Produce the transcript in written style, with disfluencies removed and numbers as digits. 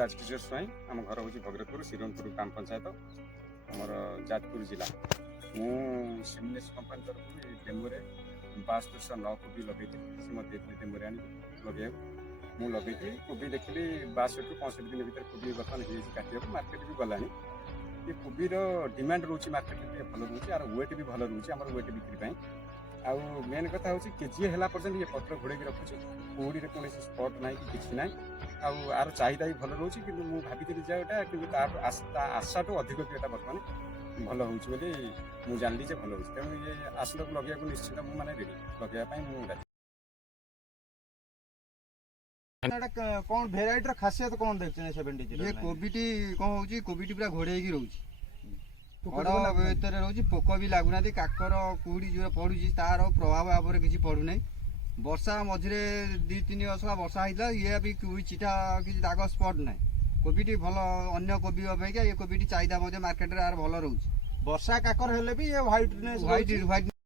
राजकिशोर स्वाई आम घर हूँ भगतपुर श्रीरंगपुर ग्राम पंचायत आमर जाजपुर जिला मुझे कंपानी तरफ डेमोरे 6209 कोबी लगे सी मत डेमोरे आनी लगे मुझे लगे कोबी देखिली 62 ରୁ 65 दिन भर कोबी बर्तमान हो काटा मार्केट भी गलानी ये कोबीर डिमांड रोचे मार्केट में भल रोचे आर वेट भी भल रोचे आम वेट बिक्री आउ मेन कथा हूँ केजी है पर्यटन ये पत्र घोड़े रखुच्छे कौड़ी कौन स्पट ना कि ना आर चाहिदा भी भल रोचे कि मुझे भाभी जाटा कि आशा तो अधिक भी बर्तमान भल हो जानी भल हो तेणु ये आसला लगे निश्चित मुझे रेडी लगे कौन भेराइटर खासियत कौन देखते 70 ये कोबीटी कौन होची कोबीटी पूरा घोड़े रोची बड़ भर रोची पोक भी लगुना काकर कुड़ी जो पड़ुची तार प्रभाव आप किसी पड़ूना वर्षा मझे 2-3 वर्ष वर्षा होता ये भी चिटा किसी दाग स्पट ना कोबीटी भल अन्य कोबी अपेक्षा ये कोबीटी चाहिदा मार्केट में भल रोचे वर्षा काकर हेले भी ये व्हाइट व्हाइट